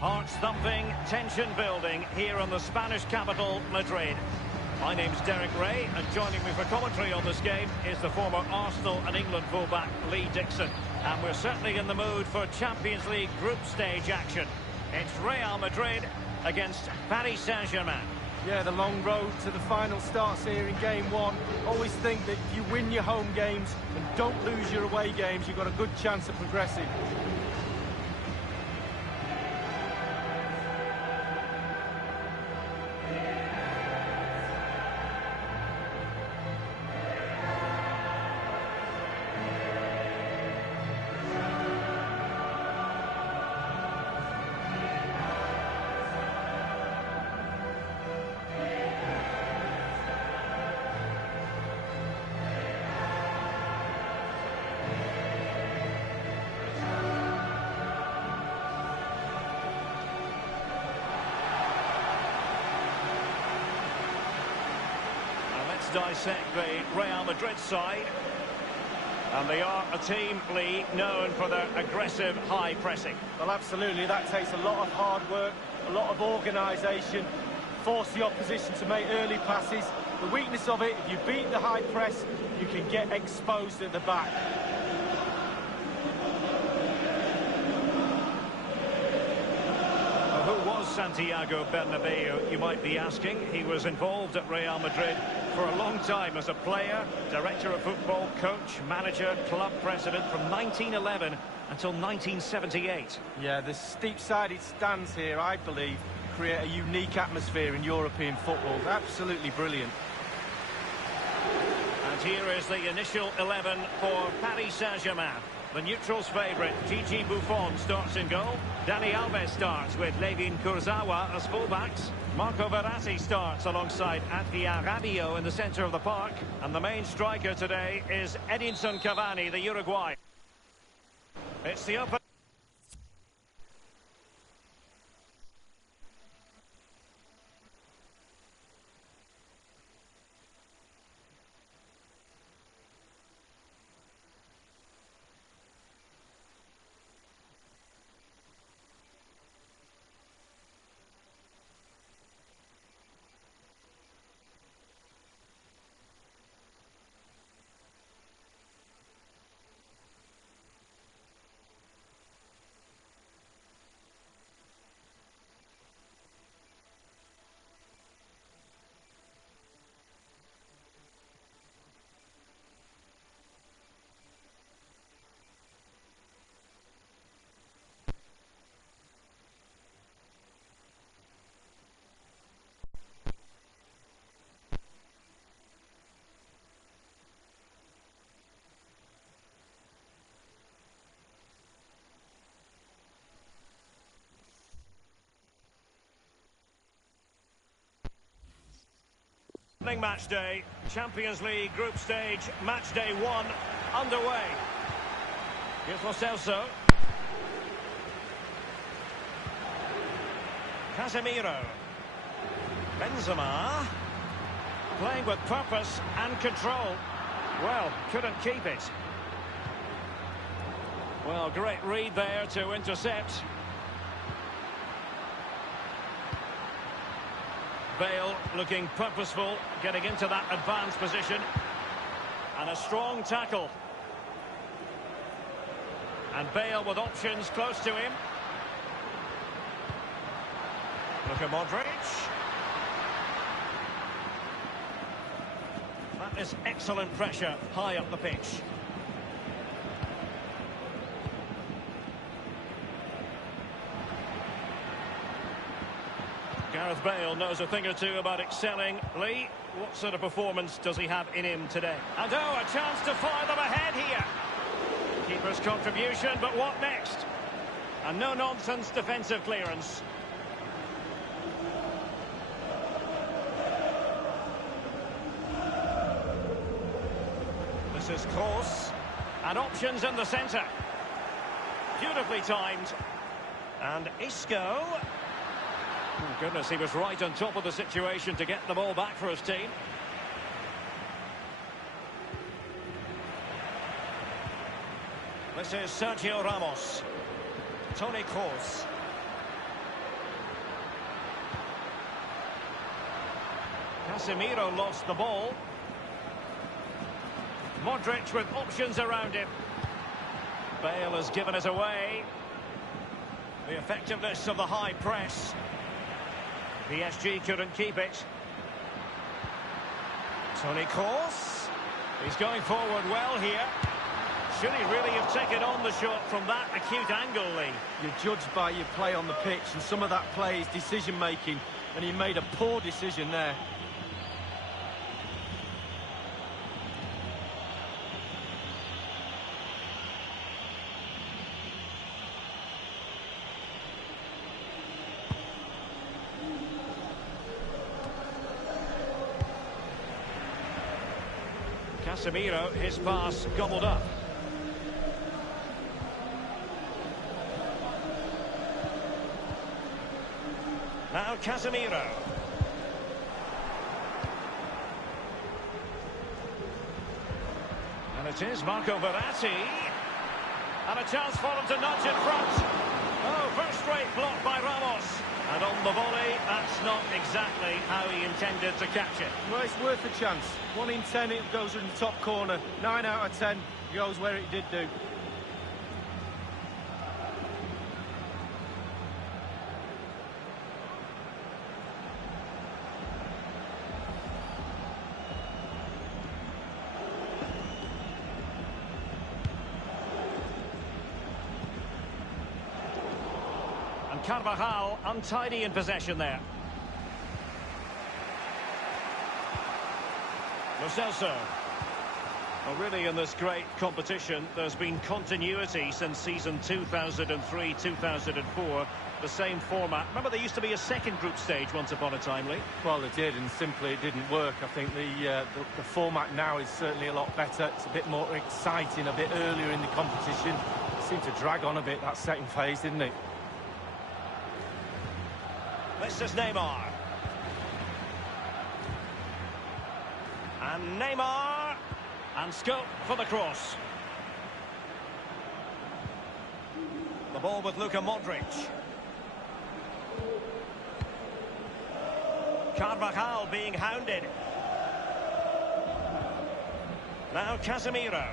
Hearts thumping, tension building here in the Spanish capital, Madrid. My name's Derek Ray, and joining me for commentary on this game is the former Arsenal and England fullback Lee Dixon. And we're certainly in the mood for Champions League group stage action. It's Real Madrid against Paris Saint-Germain. Yeah, the long road to the final starts here in game one. Always think that if you win your home games and don't lose your away games, you've got a good chance of progressing. Dissect the Real Madrid side, and they are a team, Lee, known for their aggressive high pressing. Well, absolutely, that takes a lot of hard work, a lot of organisation, force the opposition to make early passes. The weakness of it, if you beat the high press, you can get exposed at the back. Who was Santiago Bernabeu, you might be asking? He was involved at Real Madrid for a long time as a player, director of football, coach, manager, club president from 1911 until 1978. Yeah, the steep-sided stands here, I believe, create a unique atmosphere in European football. Absolutely brilliant. And here is the initial 11 for Paris Saint-Germain. The neutrals' favourite, Gigi Buffon, starts in goal. Dani Alves starts with Levin Kurzawa as fullbacks. Marco Verratti starts alongside Adrien Rabiot in the centre of the park. And the main striker today is Edinson Cavani, the Uruguayan. It's the open... Match day, Champions League group stage, match day 1 underway. Here's Lo Celso. Casemiro. Benzema. Playing with purpose and control. Well, couldn't keep it. Well, great read there to intercept. Bale looking purposeful, getting into that advanced position. And a strong tackle. And Bale with options close to him. Luka Modric. That is excellent pressure high up the pitch. Gareth Bale knows a thing or two about excelling. Lee, what sort of performance does he have in him today? And oh, a chance to fire them ahead here. Keeper's contribution, but what next? A no-nonsense defensive clearance. This is Kroos. And options in the centre. Beautifully timed. And Isco. Oh, goodness, he was right on top of the situation to get the ball back for his team. This is Sergio Ramos. Toni Kroos. Casemiro lost the ball. Modric with options around him. Bale has given it away. The effectiveness of the high press. PSG couldn't keep it. Toni Kroos. He's going forward well here. Should he really have taken on the shot from that acute angle, Lee? You're judged by your play on the pitch, and some of that play is decision-making, and he made a poor decision there. Casemiro, his pass gobbled up. Now Casemiro. And it is Marco Verratti. And a chance for him to nudge in front. Oh, first-rate block by Ramos. And on the volley, that's not exactly how he intended to catch it. Well, it's worth a chance. 1 in 10, it goes in the top corner. 9 out of 10 goes where it did do. Carvajal untidy in possession there. Lo Celso. Well, really, in this great competition, there's been continuity since season 2003-2004. The same format. Remember, there used to be a second group stage once upon a time, Lee? Well, they did, and simply it didn't work. I think the format now is certainly a lot better. It's a bit more exciting, a bit earlier in the competition. It seemed to drag on a bit, that second phase, didn't it? This is Neymar. And Neymar. And scope for the cross. The ball with Luka Modric. Carvajal being hounded. Now Casemiro.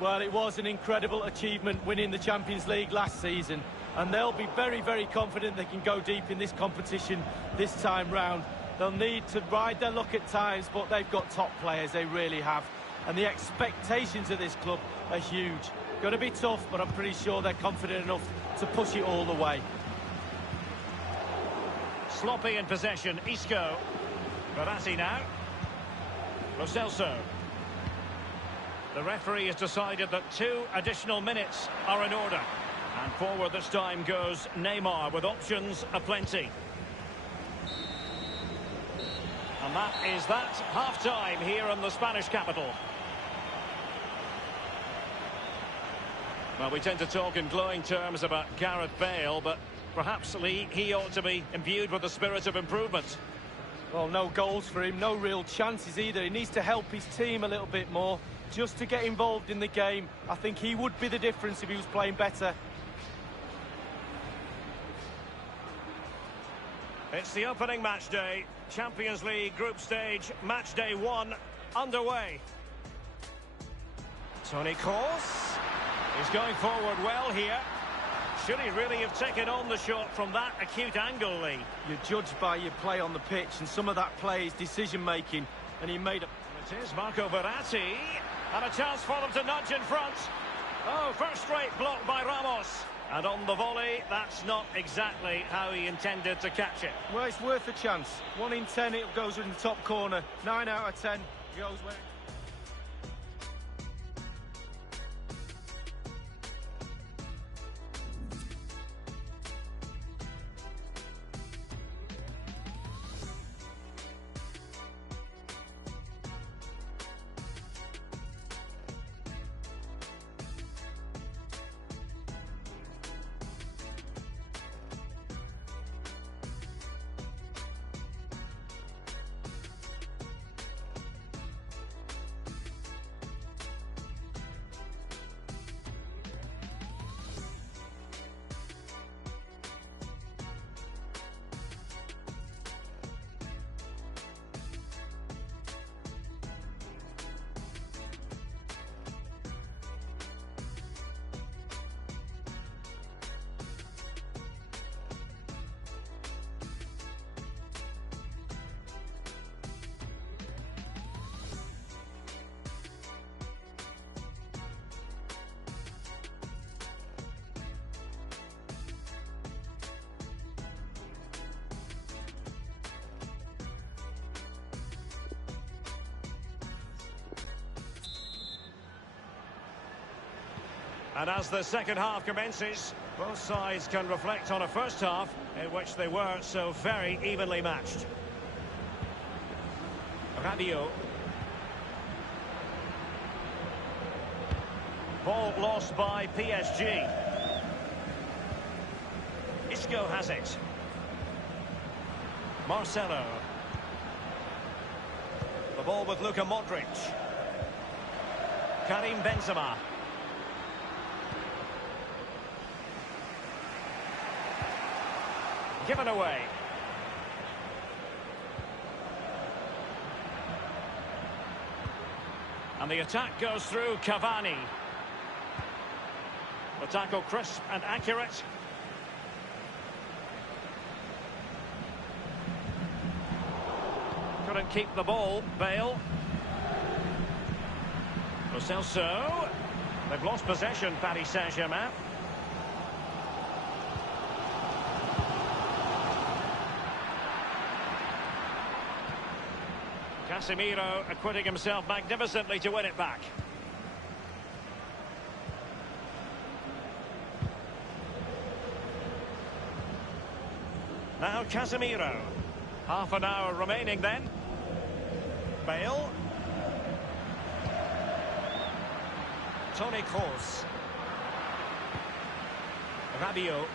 Well, it was an incredible achievement winning the Champions League last season. And they'll be very, very confident they can go deep in this competition this time round. They'll need to ride their luck at times, but they've got top players, they really have. And the expectations of this club are huge. Going to be tough, but I'm pretty sure they're confident enough to push it all the way. Sloppy in possession, Isco. Verratti now. Lo Celso. The referee has decided that 2 additional minutes are in order. And forward this time goes Neymar with options aplenty. And that is that half-time here in the Spanish capital. Well, we tend to talk in glowing terms about Gareth Bale, but perhaps, Lee, he ought to be imbued with the spirit of improvement. Well, no goals for him, no real chances either. He needs to help his team a little bit more, just to get involved in the game. I think he would be the difference if he was playing better. It's the opening match day. Champions League group stage, match day 1 underway. Toni Kroos. He's going forward well here. Should he really have taken on the shot from that acute angle, Lee? You're judged by your play on the pitch, and some of that play is decision-making, and he made a... It is Marco Verratti. And a chance for them to nudge in front. Oh, first-rate block by Ramos. And on the volley, that's not exactly how he intended to catch it. Well, it's worth a chance. 1 in 10, it goes in the top corner. 9 out of 10 goes where... And as the second half commences, both sides can reflect on a first half in which they were so very evenly matched. Radio. Ball lost by PSG. Isco has it. Marcelo. The ball with Luka Modric. Karim Benzema. Given away. And the attack goes through Cavani. The tackle crisp and accurate. Couldn't keep the ball, Bale. Lo Celso. They've lost possession, Paris Saint-Germain. Casemiro acquitting himself magnificently to win it back. Now Casemiro. Half an hour remaining then. Bale. Toni Kroos. Rabiot.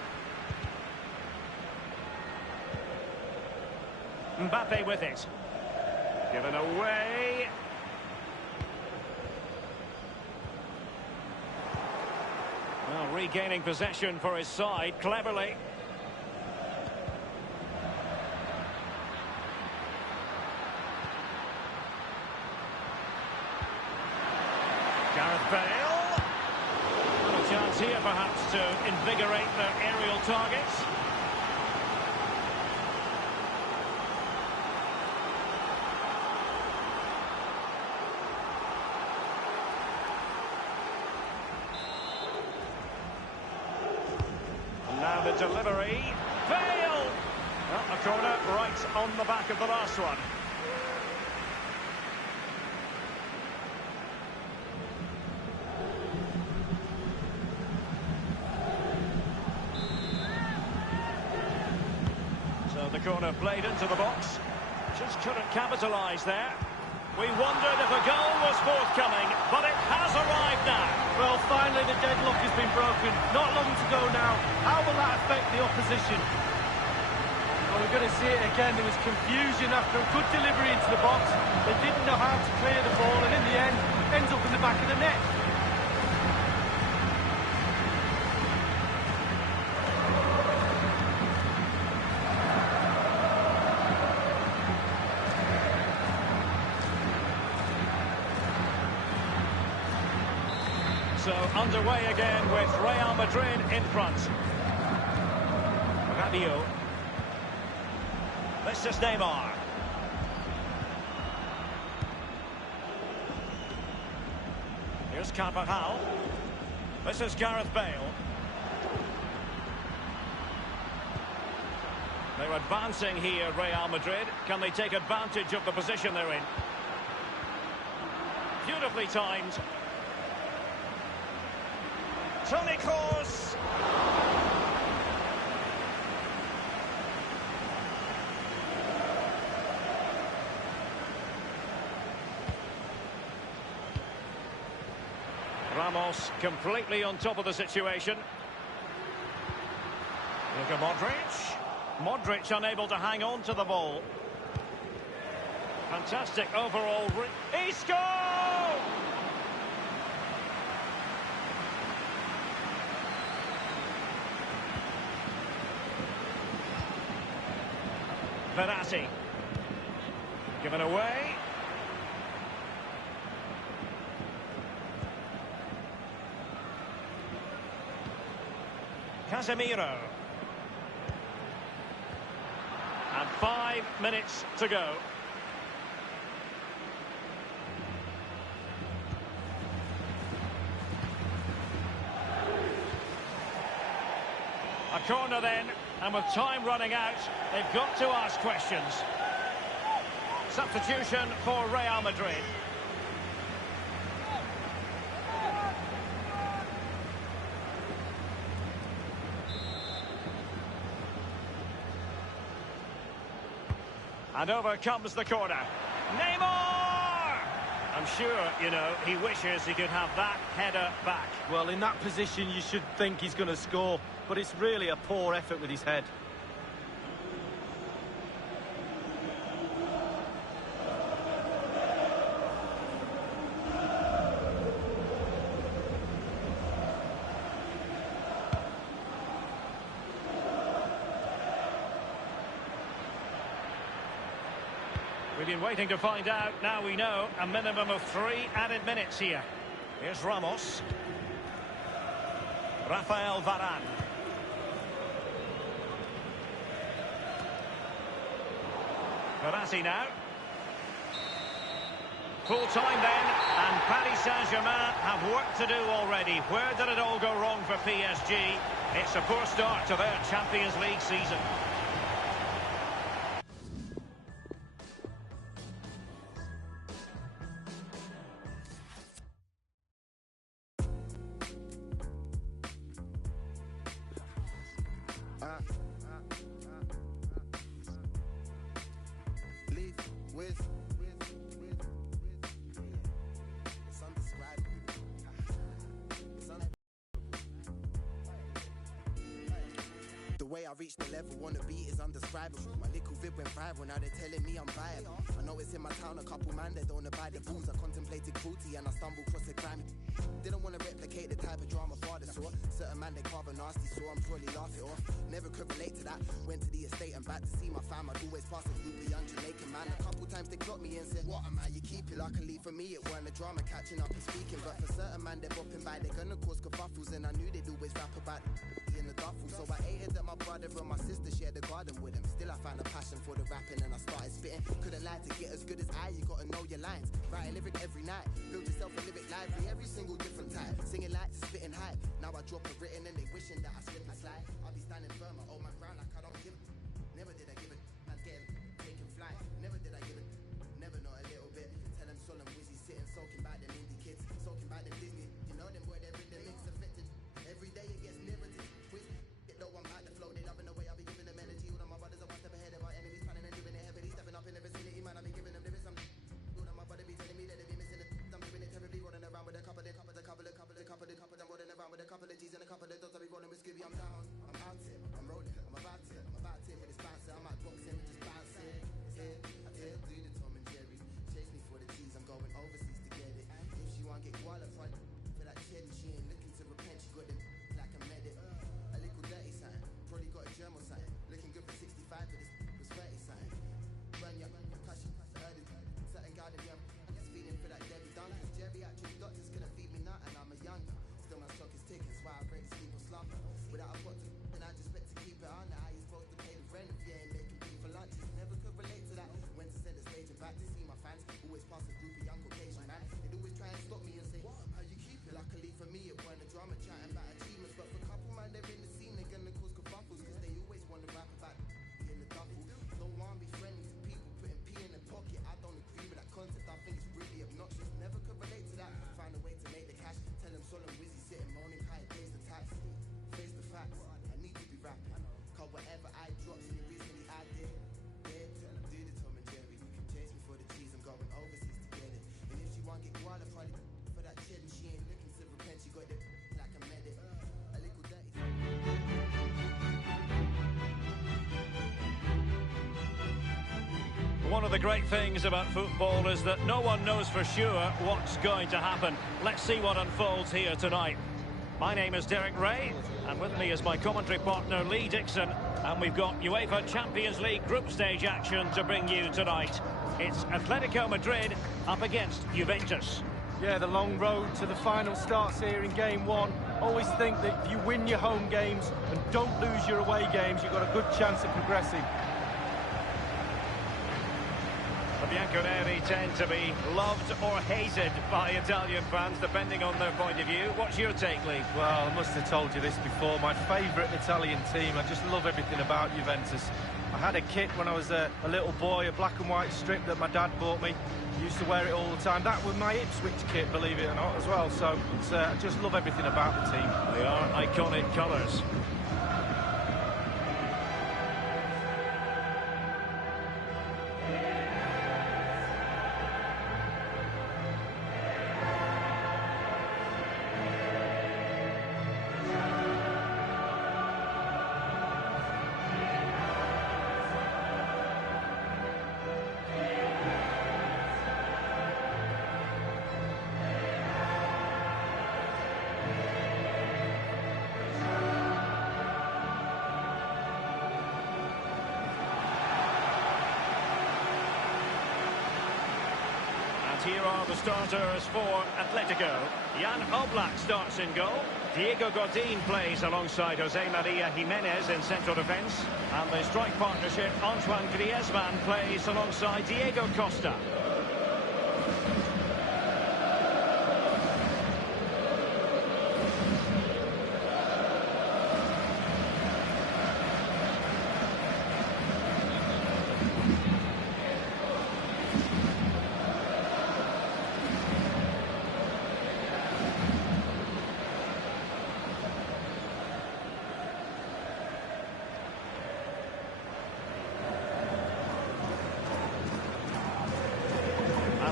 Mbappe with it. Given away. Well, regaining possession for his side cleverly. Gareth Bale. A chance here perhaps to invigorate their aerial targets. Now the delivery. Bale! Well, a corner right on the back of the last one. So the corner played into the box. Just couldn't capitalise there. We wondered if a goal was forthcoming, but it has arrived now. Well, finally the deadlock has been broken. Not long to go now. How will that affect the opposition? Well, we're going to see it again. There was confusion after a good delivery into the box. They didn't know how to clear the ball, and in the end, ends up in the back of the net. So underway again with Real Madrid in front. Rabiot. This is Neymar. Here's Carvajal. This is Gareth Bale. They're advancing here, Real Madrid. Can they take advantage of the position they're in? Beautifully timed. Toni Kroos. Ramos completely on top of the situation. Luka Modric. Modric unable to hang on to the ball. Fantastic overall. Isco! Verratti. Given away. Casemiro. And 5 minutes to go. A corner then, and with time running out, they've got to ask questions. Substitution for Real Madrid. And over comes the corner. Neymar! I'm sure, you know, he wishes he could have that header back. Well, in that position, you should think he's going to score, but it's really a poor effort with his head. We've been waiting to find out. Now we know a minimum of 3 added minutes here. Here's Ramos. Rafael Varane. Verratti now. Full time then, and Paris Saint-Germain have work to do already. Where did it all go wrong for PSG? It's a poor start to their Champions League season. The way I reached the level, wanna be is undescribable. My little vid went viral, now they're telling me I'm viable. I know it's in my town, a couple man that don't abide the rules. I contemplated cruelty and I stumbled across a crime. Didn't wanna replicate the type of drama father saw. Certain man they carve a nasty, so I'm probably laugh it off. Never could relate to that. Went to the estate and back to see my fam. I'd always pass a group of young Jamaican man. A couple times they clocked me and said, what am I? You keep it like a lead. For me, it weren't a drama catching up and speaking. But for certain man, they're bopping by, they're gonna cause kerfuffles. And I knew they'd always rap about in the duffel. So I hated that my brother and my sister shared the garden with him. Still I found a passion for the rapping and I started spitting. Couldn't lie, to get as good as I, you gotta know your lines. Write a lyric every night, build yourself a lyric library, every single different type. Singing light, spitting high. Now I drop a written and they wishing that I slip and slide. I'll be standing firm, I hold my ground like I don't give it. Never did I give it, man getting taking flight. Never did I give it, never not a little bit. Tell them solemn wizzy sitting, soaking by them indie kids, soaking by them Disney. You know them boy, they're in the mix affected. Every day it gets nearer to quiz. Though I'm out the flow, they loving the way I be giving them energy. All of my brothers are one step ahead of my enemies, planning and doing it heavily, stepping up in the vicinity. Man, I be giving them lyrics. All of my brother be telling me that they be missing it. I'm doing it terribly, rolling around with a couple of I'm rolling around with a couple of G's and a couple of dots. I be rolling with Scooby. I'm down, I'm out here, I'm rolling, I'm about to with this bouncer. I'm out boxing, just bouncing. Here, I tell do the Tom and Jerry. Chase me for the G's, I'm going overseas to get it. If she want get qualified for that cheddar, she ain't looking to repent. She got it like a medic. A little dirty sign, probably got a germ or sign. Looking good for 65, but this was 30 sign. Run your concussion, early, certain garden, yeah. I'm just feeding for that Debbie Dunn. Cause Jerry actually doctors couldn't feed me nothing. I'm a young. Still my stock is ticking, so I break sleep or slumber. Without a pot to, then I just bet to keep it on. How you supposed to pay the rent if you ain't making pay for lunches? Never could relate to that. Went to send the stage and back to see my fans. Always pass a group of young Caucasian man. They'd always try and stop me and say, what? How you keep it? Luckily for me, it weren't a drama chatting about achievements. But for a couple man, they're in the scene, they're gonna cause kerfuffles. Cause they always want to rap about in the duffel. Don't want to be friendly to people putting P in their pocket. I don't agree with that concept. I think it's really obnoxious. Never could relate to that. Find a way to make the cash. Tell them solemn wizzy sitting moaning how he pays the tax. Face the facts. I need to be rapping. Cause whatever I dropped in the recently I did. Tell them do the Tom and Jerry. You can chase me for the cheese. I'm going overseas to get it. And if she want get qualified for that cheddar, she ain't looking to repent. She got it like a medic. A little dirty. One of the great things about football is that no one knows for sure what's going to happen. Let's see what unfolds here tonight. My name is Derek Ray, and with me is my commentary partner Lee Dixon, and we've got UEFA Champions League group stage action to bring you tonight. It's Atletico Madrid up against Juventus. Yeah, the long road to the final starts here in game one. Always think that if you win your home games and don't lose your away games, you've got a good chance of progressing. The Bianconeri tend to be loved or hated by Italian fans, depending on their point of view. What's your take, Lee? Well, I must have told you this before. My favourite Italian team. I just love everything about Juventus. I had a kit when I was a little boy, a black and white strip that my dad bought me. I used to wear it all the time. That was my Ipswich kit, believe it or not, as well. So I just love everything about the team. They are iconic colours. here are the starters for Atletico. Jan Oblak starts in goal. Diego Godin plays alongside Jose Maria Jimenez in central defence. And the strike partnership, Antoine Griezmann plays alongside Diego Costa.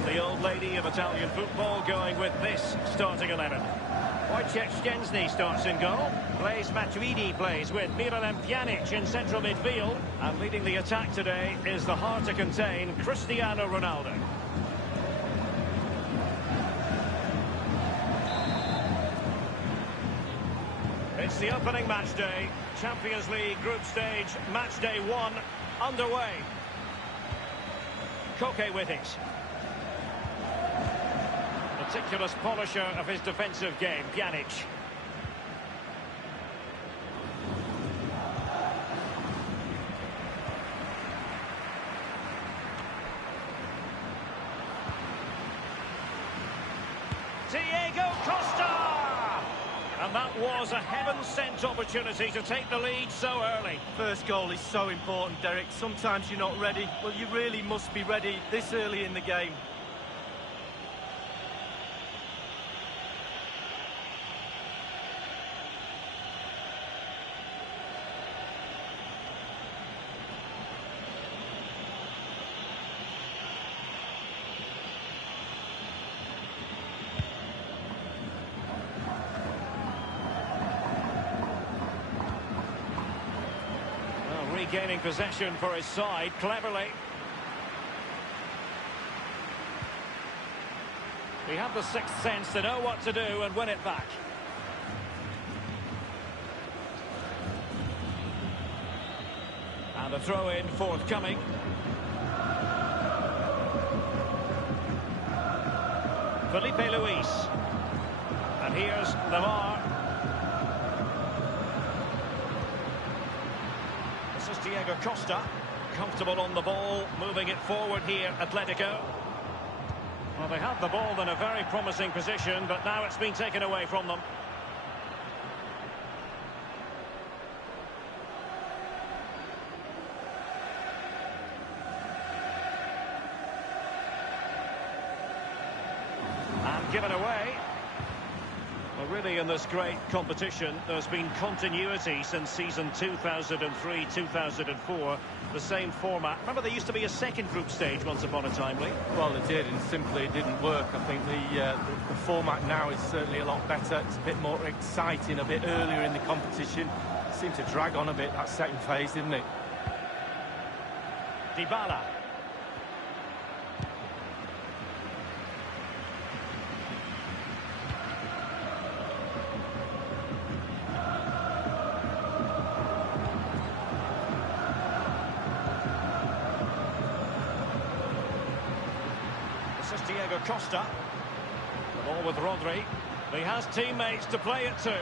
The old lady of Italian football going with this starting 11. Wojciech Szczęsny starts in goal. Blaise Matuidi plays with Miralem Pjanic in central midfield. And leading the attack today is the hard to contain Cristiano Ronaldo. It's the opening match day. Champions League group stage, match day 1 underway. Koke with it. Meticulous polisher of his defensive game, Pjanic. Diego Costa! And that was a heaven-sent opportunity to take the lead so early. First goal is so important, Derek. Sometimes you're not ready. Well, you really must be ready this early in the game. Regaining possession for his side cleverly. We have the sixth sense to know what to do and win it back. And a throw-in forthcoming. Felipe Luis. And here's Lamar. This is Diego Costa, comfortable on the ball, moving it forward here, Atletico. Well, they had the ball in a very promising position, but now it's been taken away from them. And given away. Well, really, in this great competition, there's been continuity since season 2003-2004. The same format. Remember, there used to be a second group stage once upon a time, Lee? Well, it did, and simply it didn't work. I think the format now is certainly a lot better. It's a bit more exciting, a bit earlier in the competition. It seemed to drag on a bit, that second phase, didn't it? Dybala. This is Diego Costa. The ball with Rodri. He has teammates to play it to.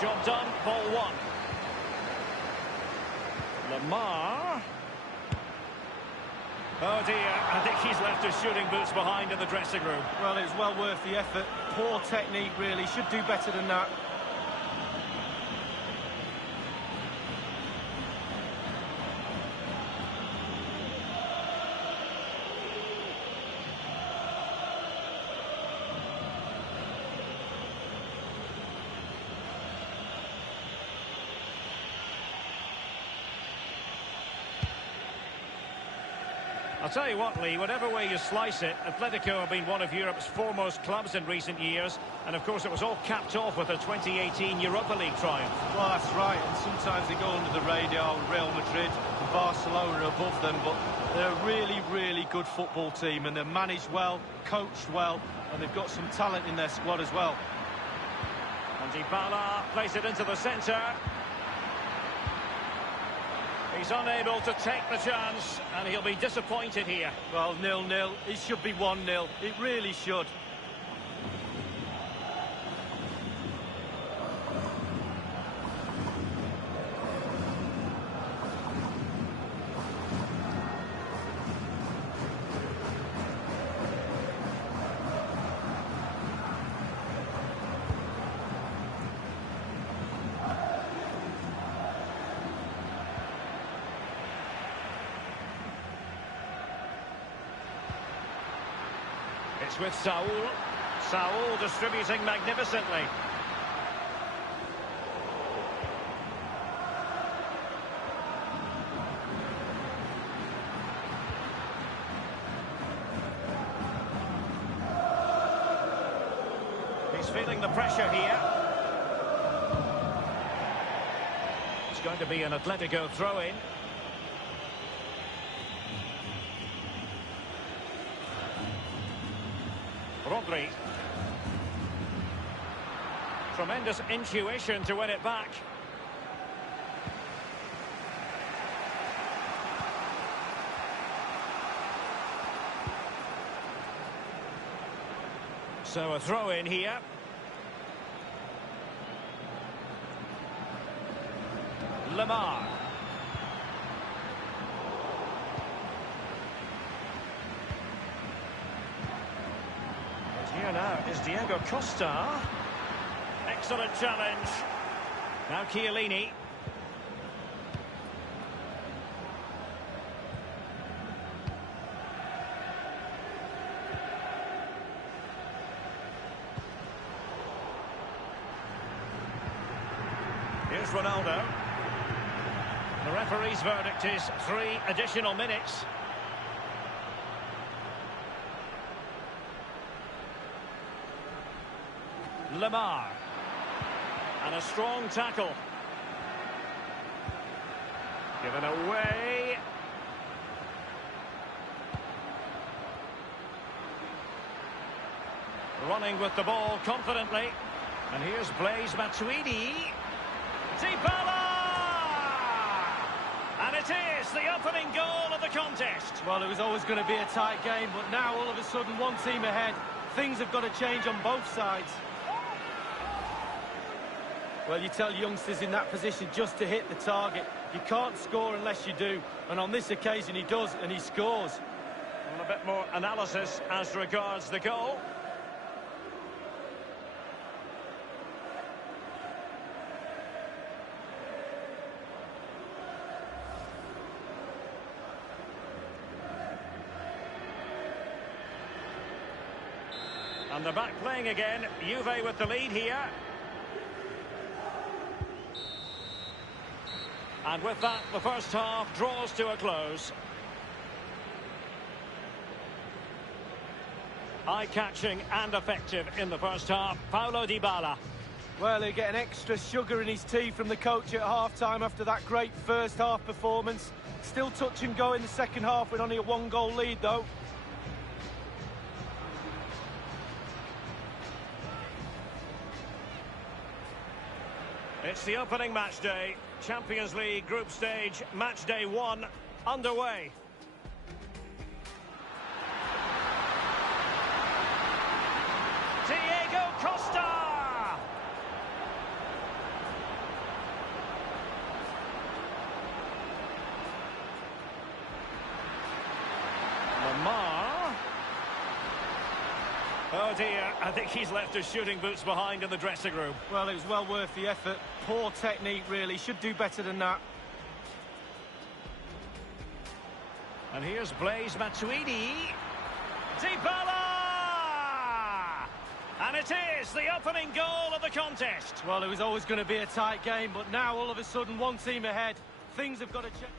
Job done, ball one. Lamar. Oh dear, I think he's left his shooting boots behind in the dressing room. Well, it's well worth the effort. Poor technique, really. Should do better than that. I'll tell you what, Lee, whatever way you slice it, Atletico have been one of Europe's foremost clubs in recent years. And, of course, it was all capped off with a 2018 Europa League triumph. Well, that's right. And sometimes they go under the radar. Real Madrid and Barcelona are above them. But they're a really, really good football team. And they're managed well, coached well. And they've got some talent in their squad as well. And Dybala plays it into the centre. He's unable to take the chance, and he'll be disappointed here. Well, 0-0. It should be 1-0. It really should. It's with Saul. Saul distributing magnificently. He's feeling the pressure here. It's going to be an Atletico throw-in. Rodri. Tremendous intuition to win it back. So a throw in here. Lamar. Here now is Diego Costa. Excellent challenge. Now Chiellini. Here's Ronaldo. The referee's verdict is 3 additional minutes. Lamar. And a strong tackle. Given away. Running with the ball confidently. And here's Blaise Matuidi. Dybala! And it is the opening goal of the contest. Well, it was always going to be a tight game, but now all of a sudden one team ahead. Things have got to change on both sides. Well, you tell youngsters in that position just to hit the target. You can't score unless you do. And on this occasion, he does, and he scores. Well, a bit more analysis as regards the goal. And they're back playing again. Juve with the lead here. And with that, the first half draws to a close. Eye-catching and effective in the first half. Paulo Dybala. Well, he'll get an extra sugar in his tea from the coach at half-time after that great first-half performance. Still touch and go in the second half with only a 1-goal lead, though. It's the opening match day. Champions League group stage, match day 1, underway. Diego Costa! Lamar. Oh dear, I think he's left his shooting boots behind in the dressing room. Well, it was well worth the effort. Poor technique, really. Should do better than that. And here's Blaise Matuidi. Dybala! And it is the opening goal of the contest. Well, it was always going to be a tight game, but now all of a sudden one team ahead. Things have got to change.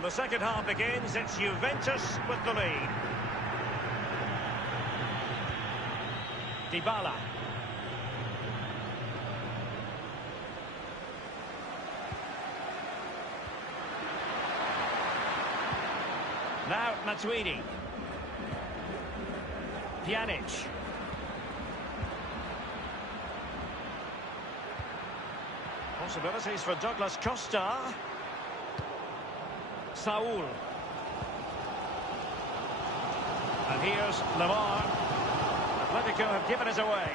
And the second half begins. It's Juventus with the lead. Dybala. Now Matuidi. Pjanic. Possibilities for Douglas Costa. Saul. And here's Lamar. Atletico have given us away.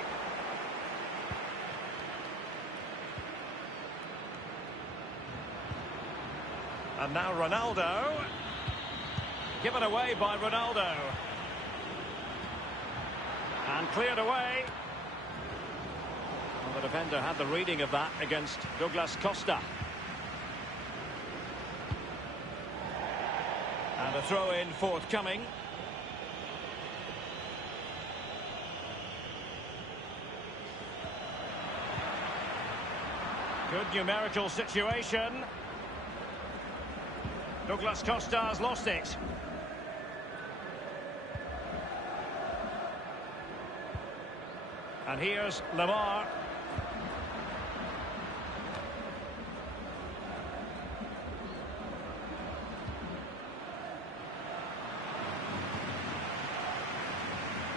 And now Ronaldo. Given away by Ronaldo. And cleared away. Well, the defender had the reading of that against Douglas Costa. And a throw-in forthcoming. Good numerical situation. Douglas Costa has lost it. And here's Lamar.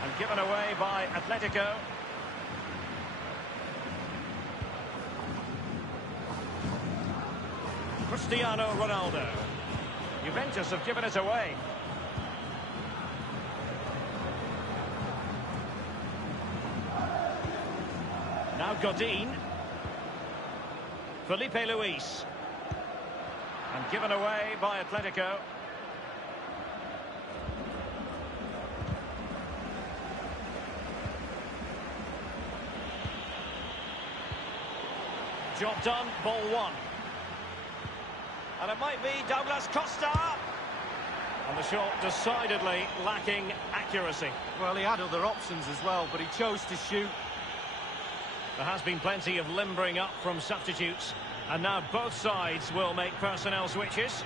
And given away by Atletico. Cristiano Ronaldo. Juventus have given it away. Now Godin. Felipe Luis. And given away by Atletico. Job done, ball one. And it might be Douglas Costa. And the shot decidedly lacking accuracy. Well, he had other options as well, but he chose to shoot. There has been plenty of limbering up from substitutes. And now both sides will make personnel switches.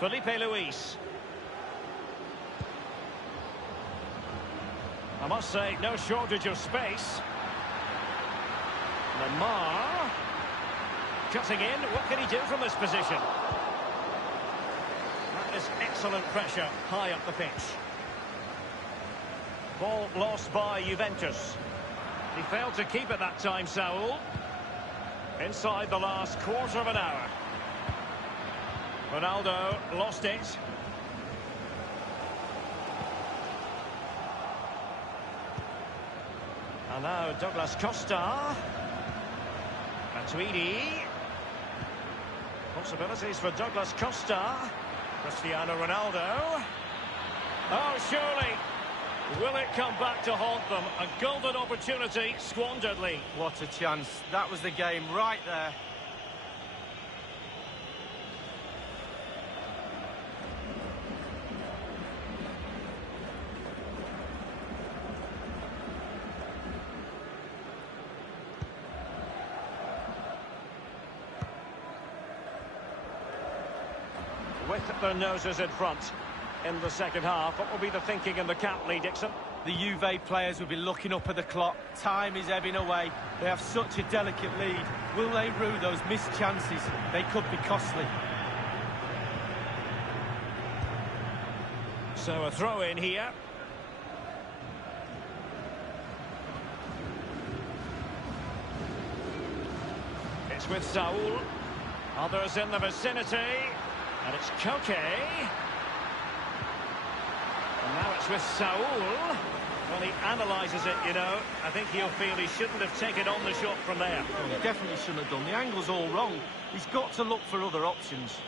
Felipe Luis. I must say, no shortage of space. Lamar. Cutting in, what can he do from this position? That is excellent pressure high up the pitch. Ball lost by Juventus. He failed to keep it that time, Saul. Inside the last quarter of an hour. Ronaldo lost it. And now Douglas Costa. Matuidi. Possibilities for Douglas Costa. Cristiano Ronaldo. Oh, surely. Will it come back to haunt them? A golden opportunity squandered, Lee. What a chance. That was the game right there. With their noses in front in the second half, what will be the thinking in the camp, Lee Dixon? The Juve players will be looking up at the clock. Time is ebbing away. They have such a delicate lead. Will they rue those missed chances? They could be costly. So a throw in here. It's with Saul. Others in the vicinity. And it's Koke. And now it's with Saul. Well, he analyses it, you know. I think he'll feel he shouldn't have taken on the shot from there. Well, he definitely shouldn't have done. The angle's all wrong. He's got to look for other options.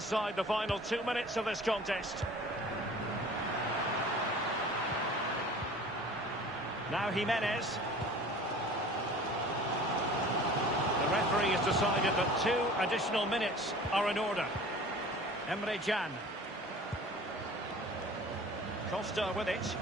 inside the final 2 minutes of this contest. Now Jimenez. The referee has decided that 2 additional minutes are in order. Emre Can. Costa with it.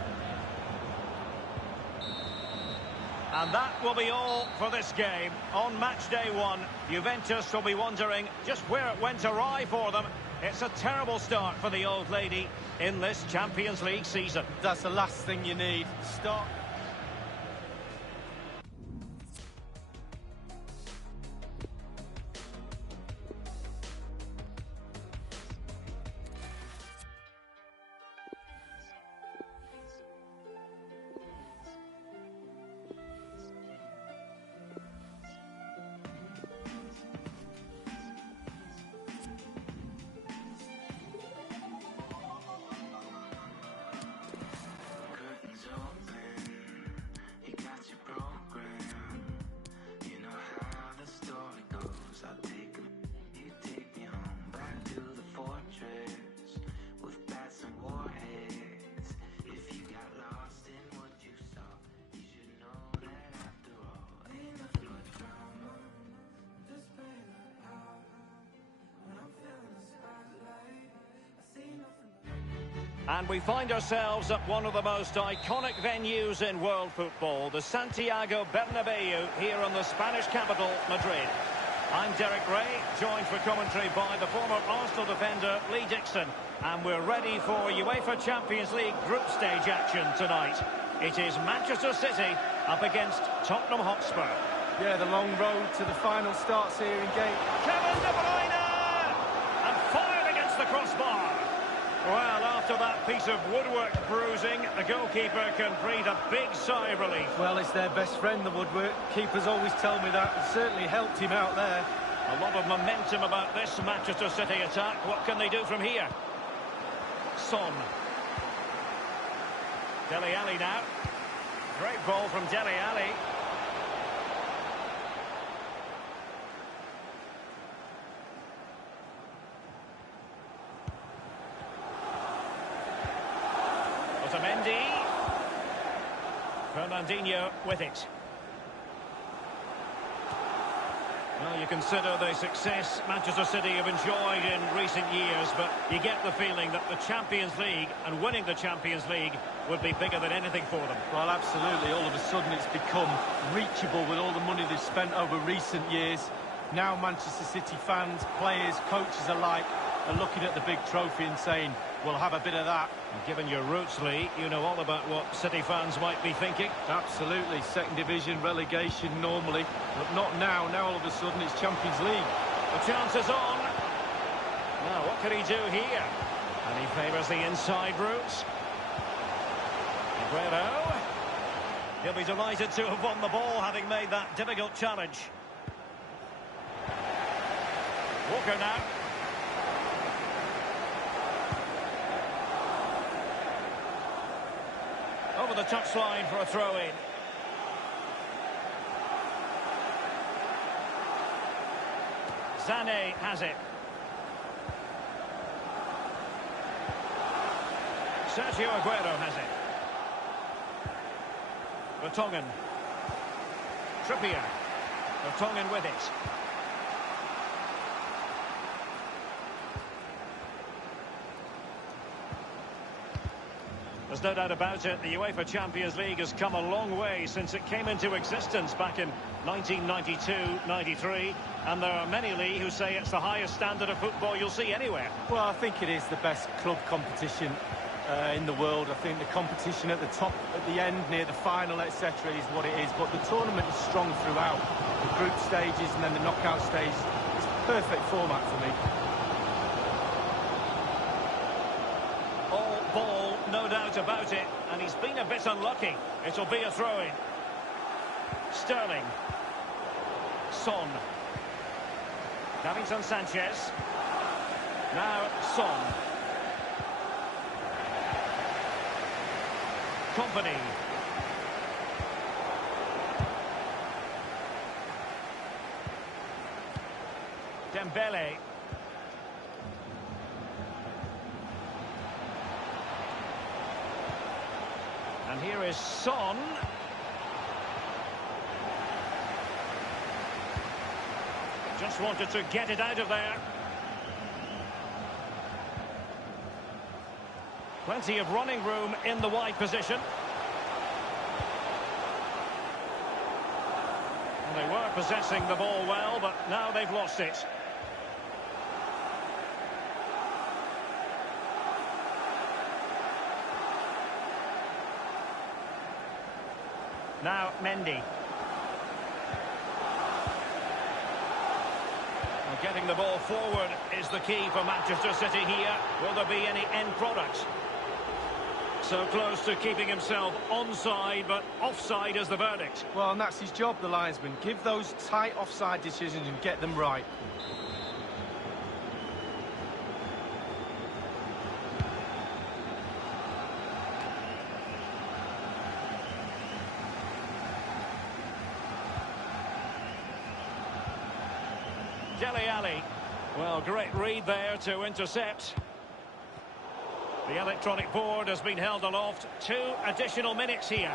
And that will be all for this game. On match day 1, Juventus will be wondering just where it went awry for them. It's a terrible start for the old lady in this Champions League season. That's the last thing you need. Stop. And we find ourselves at one of the most iconic venues in world football, the Santiago Bernabeu, here in the Spanish capital, Madrid. I'm Derek Ray, joined for commentary by the former Arsenal defender Lee Dixon. And we're ready for UEFA Champions League group stage action tonight. It is Manchester City up against Tottenham Hotspur. Yeah, the long road to the final starts here in game. Kevin De Bruyne! And fired against the crossbar. Well, after that piece of woodwork bruising, the goalkeeper can breathe a big sigh of relief. Well, it's their best friend, the woodwork. Keepers always tell me that. It certainly helped him out there. A lot of momentum about this Manchester City attack. What can they do from here? Son. Dele Alli now. Great ball from Dele Alli. Otamendi. Fernandinho with it. Well, you consider the success Manchester City have enjoyed in recent years, but you get the feeling that the Champions League and winning the Champions League would be bigger than anything for them. Well, absolutely. All of a sudden it's become reachable with all the money they've spent over recent years. Now Manchester City fans, players, coaches alike are looking at the big trophy and saying, we'll have a bit of that. And given your roots, Lee, you know all about what City fans might be thinking. Absolutely. Second division, relegation normally, but not now. Now all of a sudden it's Champions League. The chance is on. Now, what can he do here? And he favours the inside route. Aguero. He'll be delighted to have won the ball, having made that difficult challenge. Walker now. Over the touchline for a throw-in. Sané has it. Sergio Aguero has it. Vertonghen. Trippier. Vertonghen with it. There's no doubt about it, the UEFA Champions League has come a long way since it came into existence back in 1992-93, and there are many, Lee, who say it's the highest standard of football you'll see anywhere. Well, I think it is the best club competition in the world. I think the competition at the top, at the end, near the final, etc. is what it is, but the tournament is strong throughout. The group stages and then the knockout stage. It's a perfect format for me. No doubt about it, and he's been a bit unlucky. It'll be a throw-in. Sterling. Son. Davinson Sanchez. Now Son. Company. Dembele. And here is Son. Just wanted to get it out of there. Plenty of running room in the wide position. Well, they were possessing the ball well, but now they've lost it. Now Mendy. Well, getting the ball forward is the key for Manchester City here. Will there be any end product? So close to keeping himself onside, but offside is the verdict. Well, and that's his job, the linesman. Give those tight offside decisions and get them right. Dele Alli. Well, great read there to intercept. The electronic board has been held aloft. 2 additional minutes here.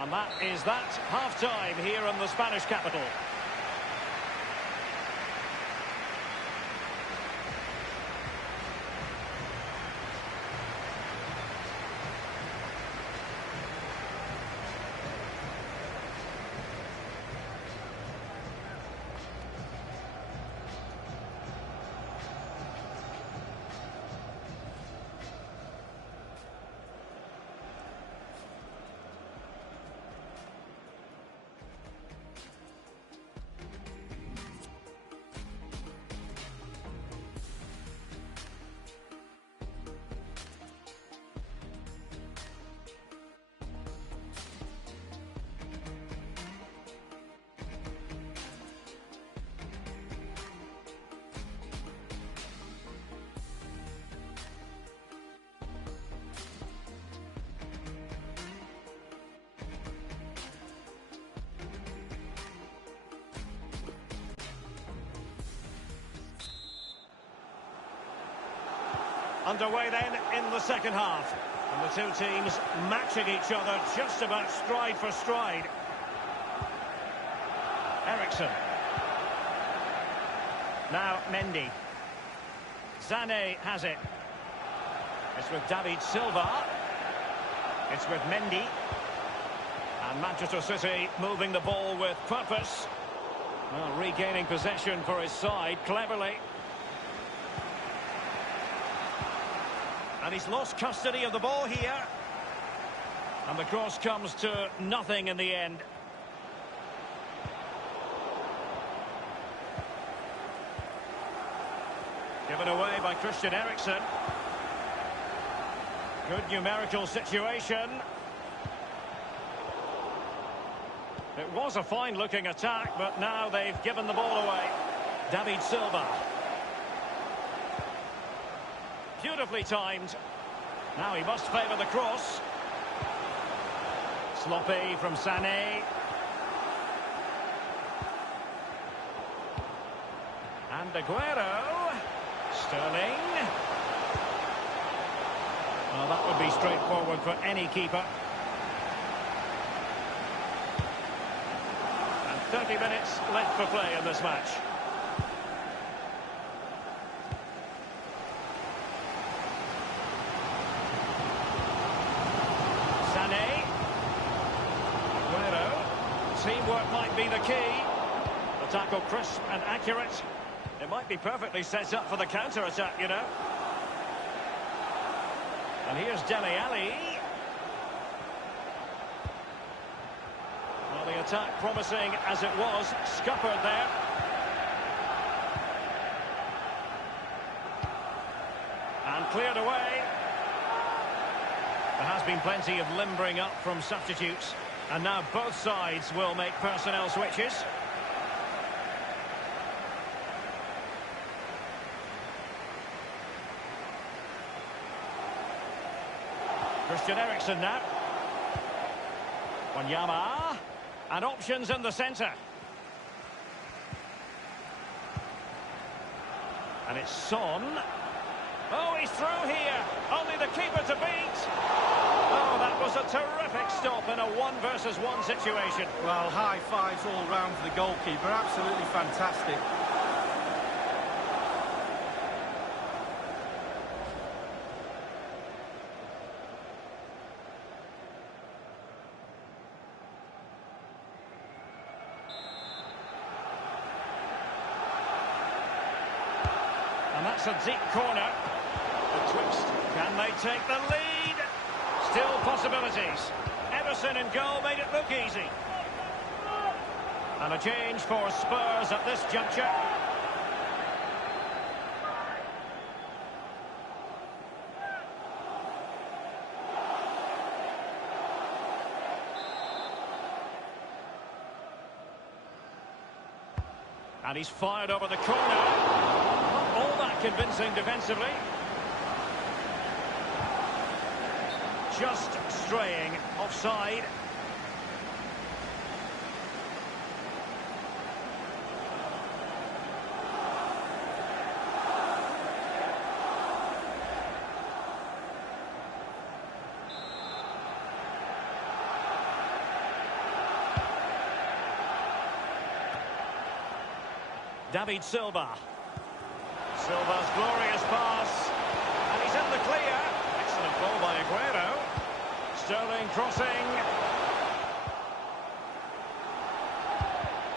And that is that. Half-time here in the Spanish capital. Underway then in the second half. And the two teams matching each other just about stride for stride. Eriksson. Now Mendy. Sané has it. It's with David Silva. It's with Mendy. And Manchester City moving the ball with purpose. Well, regaining possession for his side cleverly. And he's lost custody of the ball here. And the cross comes to nothing in the end. Given away by Christian Eriksen. Good numerical situation. It was a fine-looking attack, but now they've given the ball away. David Silva. Beautifully timed. Now he must favour the cross. Sloppy from Sané. And Aguero. Sterling. Well, that would be straightforward for any keeper. And 30 minutes left for play in this match. Teamwork might be the key. The tackle crisp and accurate. It might be perfectly set up for the counter-attack, you know. And here's Dele Alli. Well, the attack promising as it was, scuppered there. And cleared away. There has been plenty of limbering up from substitutes. And now both sides will make personnel switches. Christian Eriksen now. Wanyama. And options in the centre. And it's Son. Oh, he's through here. Only the keeper to beat. Oh, that was a terrific stop in a 1-versus-1 situation. Well, high fives all round for the goalkeeper. Absolutely fantastic. And that's a deep corner. A twist. Can they take the lead? Still possibilities. Ederson in goal made it look easy. And a change for Spurs at this juncture. And he's fired over the corner. Not all that convincing defensively. Just straying offside. David Silva. Silva's glorious pass. And he's in the clear. Excellent ball by Aguero. Sterling crossing.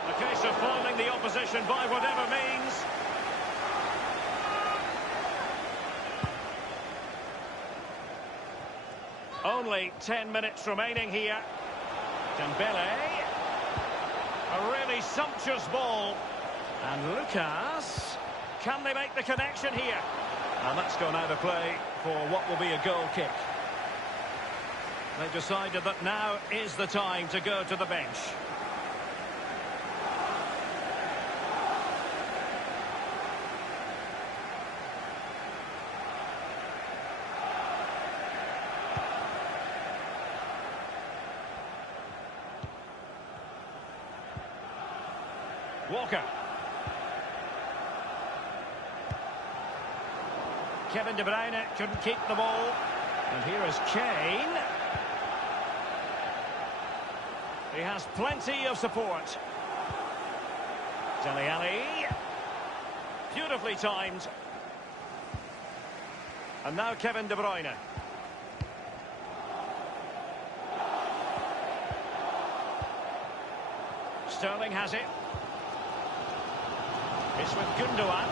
A case of foiling the opposition by whatever means. Only 10 minutes remaining here. Dembele. A really sumptuous ball. And Lucas. Can they make the connection here? And that's gone out of play for what will be a goal kick. They've decided that now is the time to go to the bench. Walker. Kevin De Bruyne couldn't keep the ball. And here is Kane. He has plenty of support. Dele Alli. Beautifully timed. And now Kevin De Bruyne. Sterling has it. It's with Gundogan.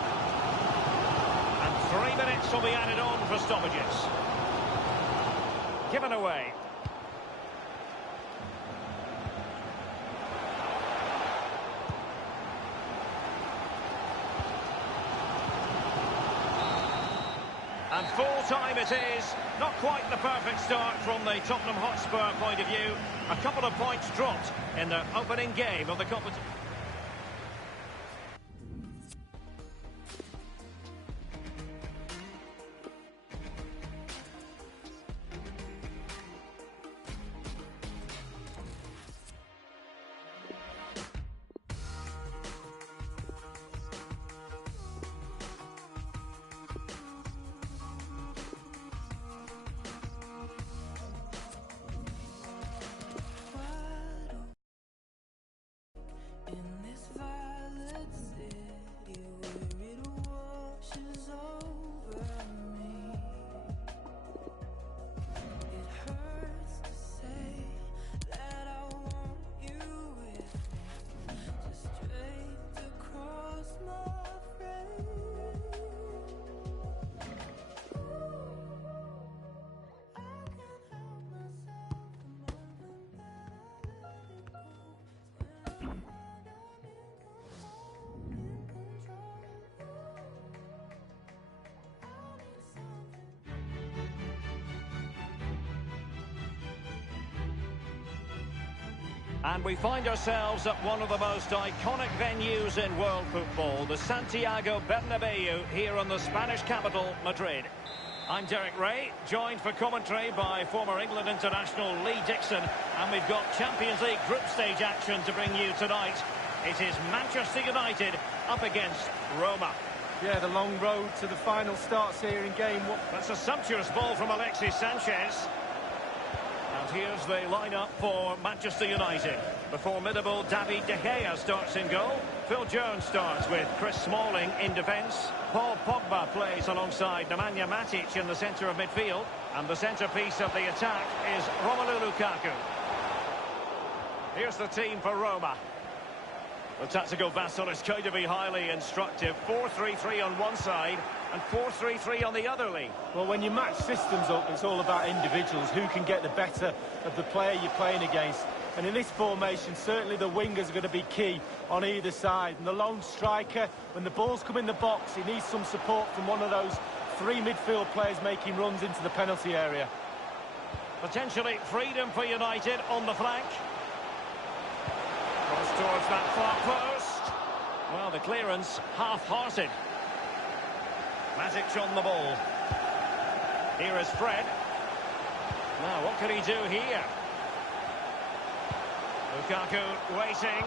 And 3 minutes will be added on for stoppages. Given away. And full time it is. Not quite the perfect start from the Tottenham Hotspur point of view. A couple of points dropped in the opening game of the competition. And we find ourselves at one of the most iconic venues in world football, the Santiago Bernabeu, here in the Spanish capital, Madrid. I'm Derek Ray, joined for commentary by former England international Lee Dixon, and we've got Champions League group stage action to bring you tonight. It is Manchester United up against Roma. Yeah, the long road to the final starts here in game one. That's a sumptuous ball from Alexis Sanchez. And here's the lineup for Manchester United. The formidable David De Gea starts in goal. Phil Jones starts with Chris Smalling in defence. Paul Pogba plays alongside Nemanja Matic in the centre of midfield. And the centrepiece of the attack is Romelu Lukaku. Here's the team for Roma. The tactical battle is going to be highly instructive. 4-3-3 on one side and 4-3-3 on the other, Lee. Well, when you match systems up, it's all about individuals. Who can get the better of the player you're playing against? And in this formation, certainly the wingers are going to be key on either side. And the lone striker, when the balls come in the box, he needs some support from one of those three midfield players making runs into the penalty area. Potentially freedom for United on the flank. Cross towards that far post. Well, the clearance half-hearted. Matic on the ball. Here is Fred. Now, what can he do here? Lukaku waiting.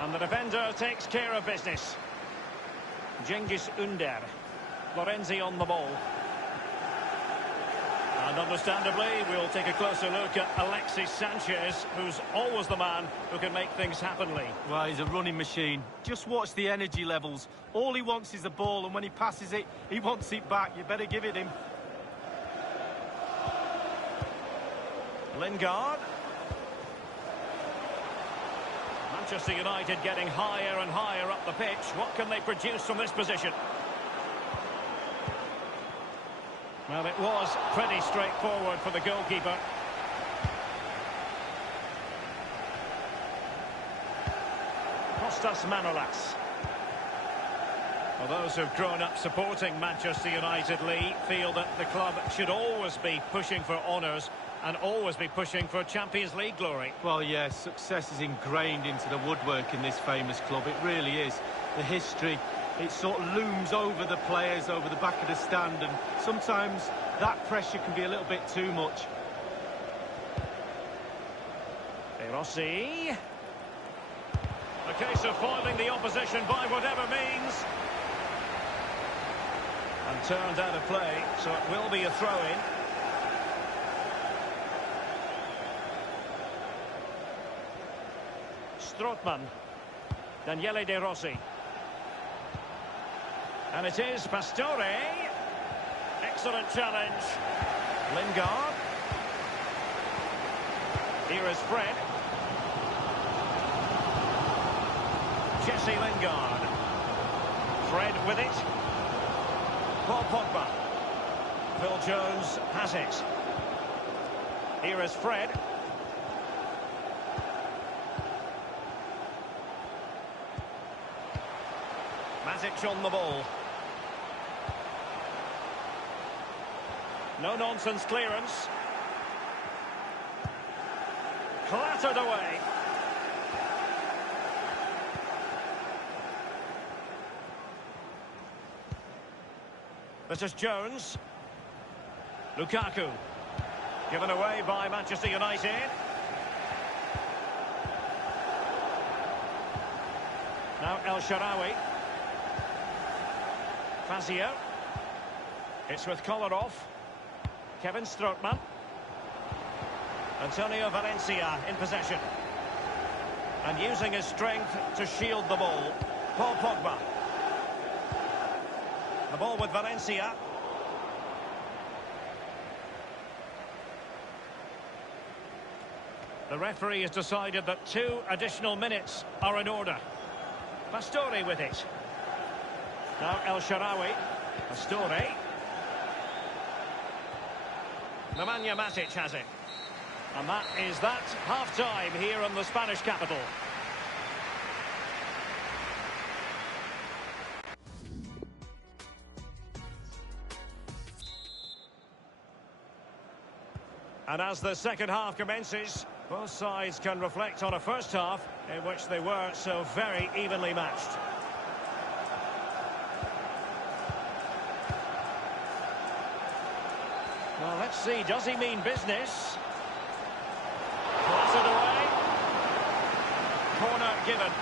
And the defender takes care of business. Cengiz Ünder. Florenzi on the ball. And understandably, we'll take a closer look at Alexis Sanchez, who's always the man who can make things happen, Lee. Well, he's a running machine. Just watch the energy levels. All he wants is the ball, and when he passes it, he wants it back. You better give it him. Lingard. Manchester United getting higher and higher up the pitch. What can they produce from this position? Well, it was pretty straightforward for the goalkeeper. Kostas Manolas. Well, those who've grown up supporting Manchester United, Lee, feel that the club should always be pushing for honours and always be pushing for Champions League glory. Well, yes, success is ingrained into the woodwork in this famous club. It really is. The history, it sort of looms over the players, over the back of the stand, and sometimes that pressure can be a little bit too much. Rossi. A case of foiling the opposition by whatever means. And turned out of play, so it will be a throw-in. Strootman. Daniele De Rossi. And it is Pastore. Excellent challenge. Lingard. Here is Fred. Jesse Lingard. Fred with it. Paul Pogba. Phil Jones has it. Here is Fred. Matic on the ball. No-nonsense clearance. Clattered away. This is Jones. Lukaku. Given away by Manchester United. Now El Shaarawy. Fazio. It's with Kolarov. Kevin Strootman. Antonio Valencia in possession. And using his strength to shield the ball. Paul Pogba. The ball with Valencia. The referee has decided that 2 additional minutes are in order. Pastore with it. Now El Shaarawy. Pastore. Nemanja Matic has it. And that is that half-time here in the Spanish capital. And as the second half commences, both sides can reflect on a first half in which they were so very evenly matched. Well, let's see, does he mean business? Pass it away. Corner given.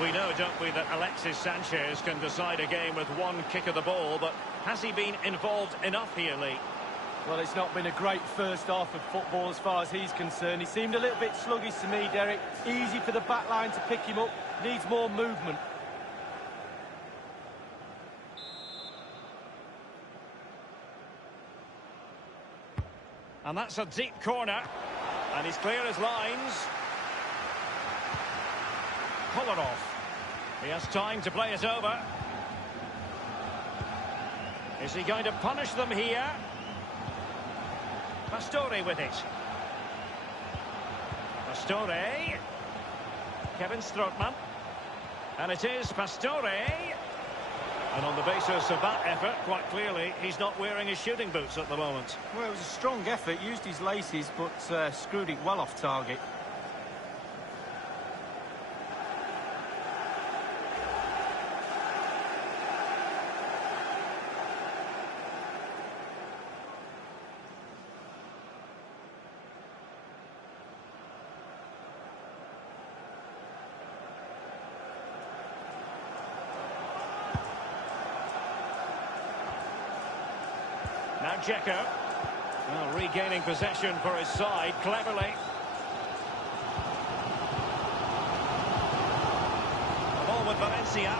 We know, don't we, that Alexis Sanchez can decide a game with one kick of the ball, but has he been involved enough here, Lee? Well, it's not been a great first half of football as far as he's concerned. He seemed a little bit sluggish to me, Derek. Easy for the back line to pick him up. Needs more movement. And that's a deep corner. And he's clear his lines. Kolarov. He has time to play it over. Is he going to punish them here? Pastore with it. Pastore. Kevin Strootman. And it is Pastore. And on the basis of that effort, quite clearly, he's not wearing his shooting boots at the moment. Well, it was a strong effort. Used his laces, but screwed it well off target. Now Dzeko. Well, regaining possession for his side cleverly. The ball with Valencia.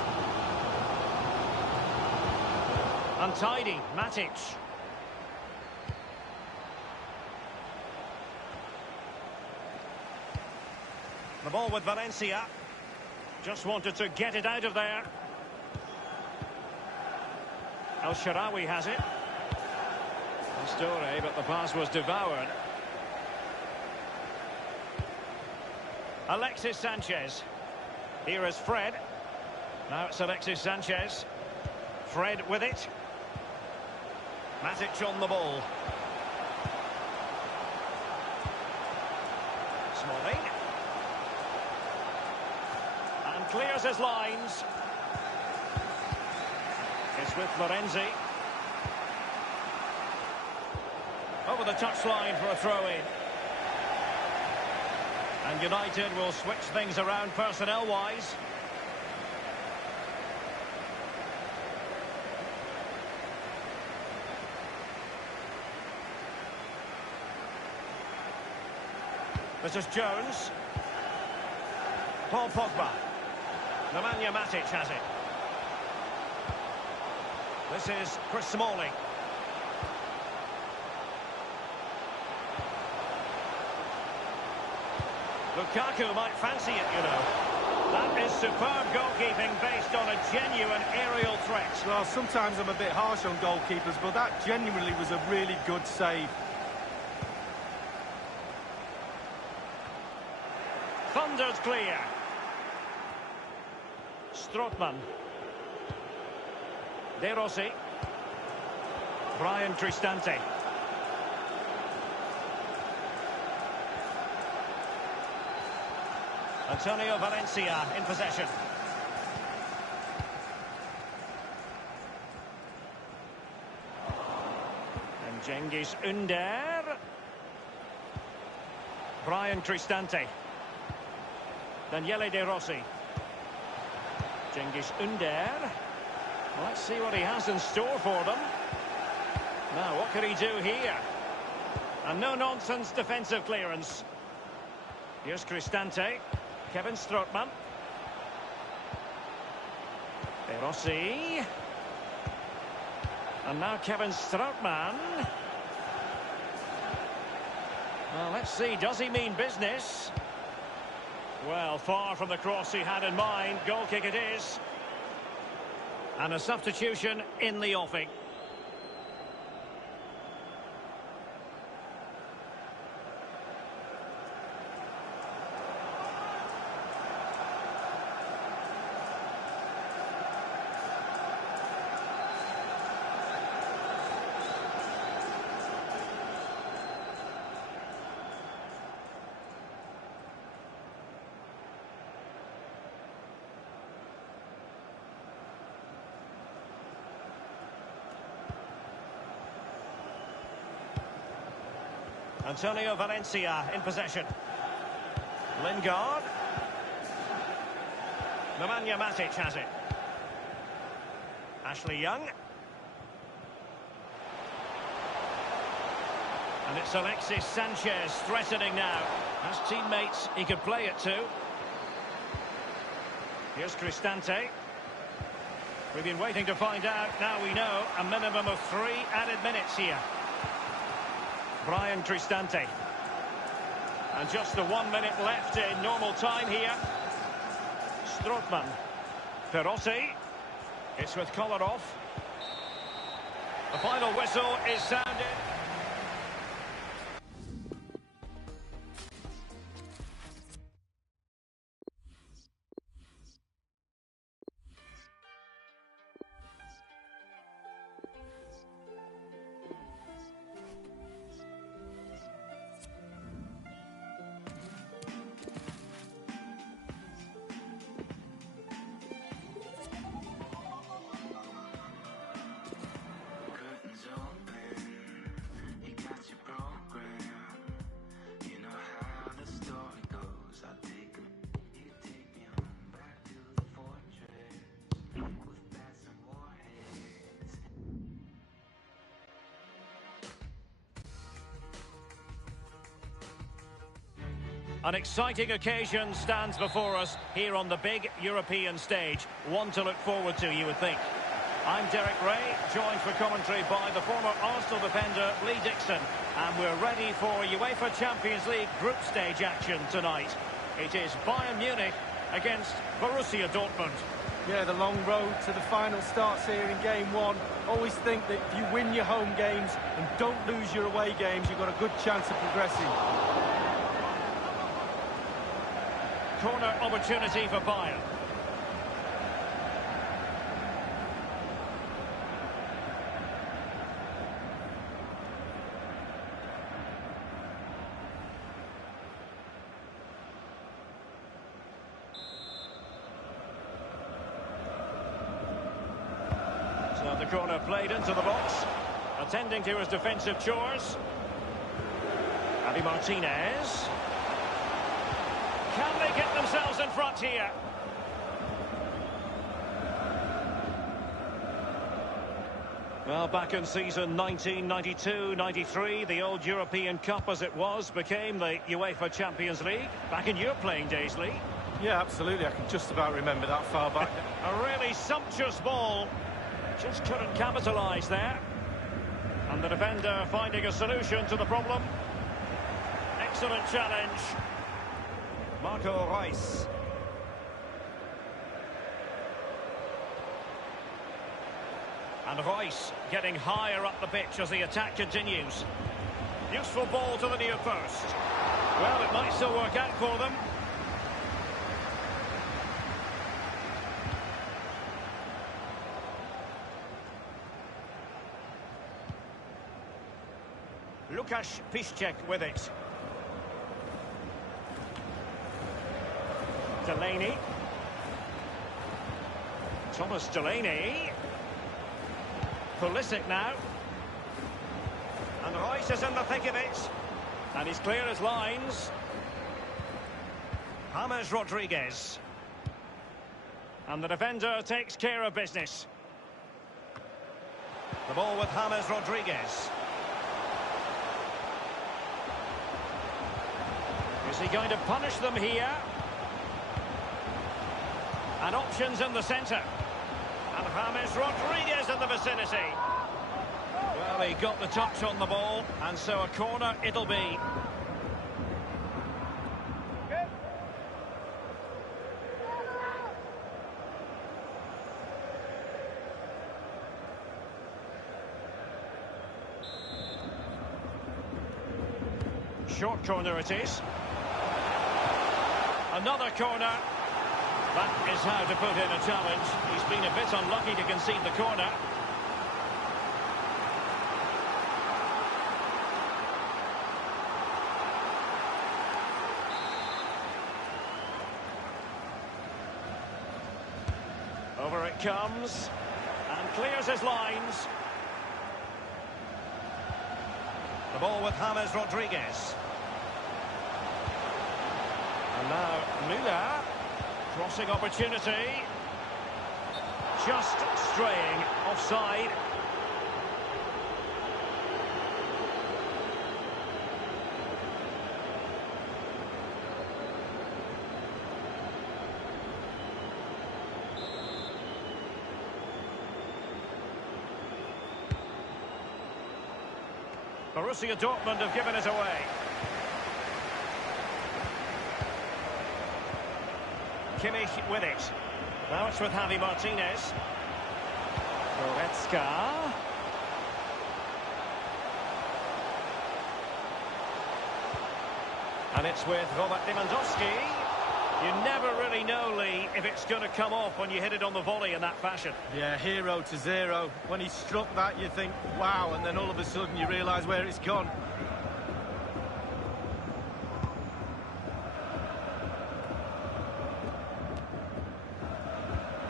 Untidy, Matic. The ball with Valencia. Just wanted to get it out of there. El Shaarawy has it. Pastore, but the pass was devoured. Alexis Sanchez. Here is Fred. Now it's Alexis Sanchez. Fred with it. Matic on the ball. Smalling. And clears his lines. It's with Florenzi. Over the touchline for a throw-in. And United will switch things around personnel-wise. This is Jones. Paul Pogba. Nemanja Matic has it. This is Chris Smalling. Lukaku might fancy it, you know. That is superb goalkeeping based on a genuine aerial threat. Well, sometimes I'm a bit harsh on goalkeepers, but that genuinely was a really good save. Thundered clear. Strootman. De Rossi. Brian Cristante. Antonio Valencia in possession. And Cengiz Ünder. Brian Cristante. Daniele De Rossi. Cengiz Ünder. Let's see what he has in store for them. Now, what could he do here? And no-nonsense defensive clearance. Here's Cristante. Kevin Strootman. De Rossi. And now Kevin Strootman. Well, let's see, does he mean business? Well, far from the cross he had in mind. Goal kick it is. And a substitution in the offing. Antonio Valencia in possession. Lingard. Nemanja Matic has it. Ashley Young. And it's Alexis Sanchez threatening now. Has teammates he could play it to. Here's Cristante. We've been waiting to find out. Now we know a minimum of 3 added minutes here. Brian Cristante. And just the 1 minute left in normal time here. Strootman. Perotti. It's with Kolarov. The final whistle is sounded. An exciting occasion stands before us here on the big European stage. One to look forward to, you would think. I'm Derek Ray, joined for commentary by the former Arsenal defender Lee Dixon. And we're ready for UEFA Champions League group stage action tonight. It is Bayern Munich against Borussia Dortmund. Yeah, the long road to the final starts here in game one. Always think that if you win your home games and don't lose your away games, you've got a good chance of progressing. Corner opportunity for Bayern. So the corner played into the box, attending to his defensive chores. Javi Martinez. Can they get themselves in front here? Well, back in season 1992-93, the old European Cup as it was became the UEFA Champions League. Back in your playing days, Lee. Yeah, absolutely. I can just about remember that far back. A really sumptuous ball. Just couldn't capitalise there. And the defender finding a solution to the problem. Excellent challenge. Marco Reus. And Reus getting higher up the pitch as the attack continues. Useful ball to the near post. Well, it might still work out for them. Łukasz Piszczek with it. Delaney. Thomas Delaney. Pulisic now. And Reus is in the thick of it. And he's clear as lines. James Rodriguez. And the defender takes care of business. The ball with James Rodriguez. Is he going to punish them here? And options in the centre. And James Rodriguez in the vicinity. Well, he got the touch on the ball, and so a corner it'll be. Short corner it is. Another corner. That is how to put in a challenge. He's been a bit unlucky to concede the corner. Over it comes. And clears his lines. The ball with James Rodriguez. And now Müller. Crossing opportunity. Just straying offside. Borussia Dortmund have given it away. Kimmich with it. Now it's with Javi Martinez. Goretzka. And it's with Robert Lewandowski. You never really know, Lee, if it's going to come off when you hit it on the volley in that fashion. Yeah, 0-0. When he struck that, you think, wow, and then all of a sudden you realise where it's gone.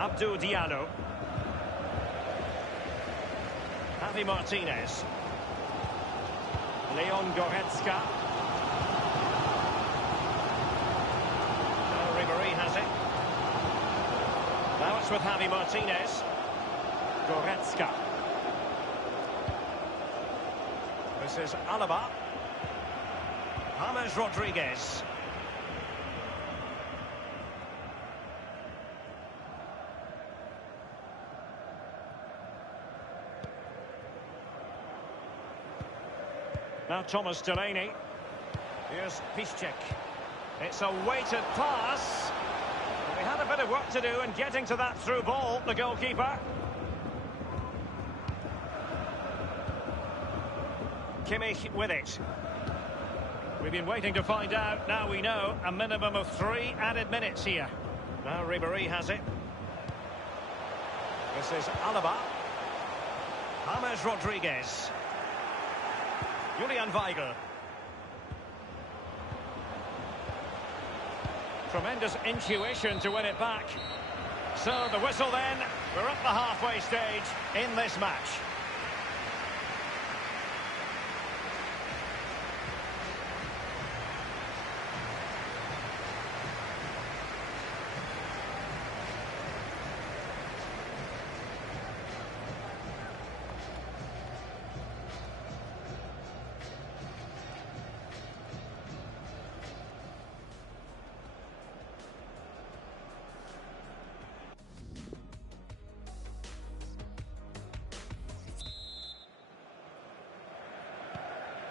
Abdou Diallo. Javi Martinez. Leon Goretzka. Ribéry has it. Now it's with Javi Martinez. Goretzka. This is Alaba. James Rodriguez. Now Thomas Delaney. Here's Piszczek. It's a weighted pass. He had a bit of work to do in getting to that through ball, the goalkeeper. Kimmich with it. We've been waiting to find out. Now we know a minimum of 3 added minutes here. Now Ribéry has it. This is Alaba. James Rodriguez. Julian Weigl. Tremendous intuition to win it back. So the whistle then. We're at the halfway stage in this match.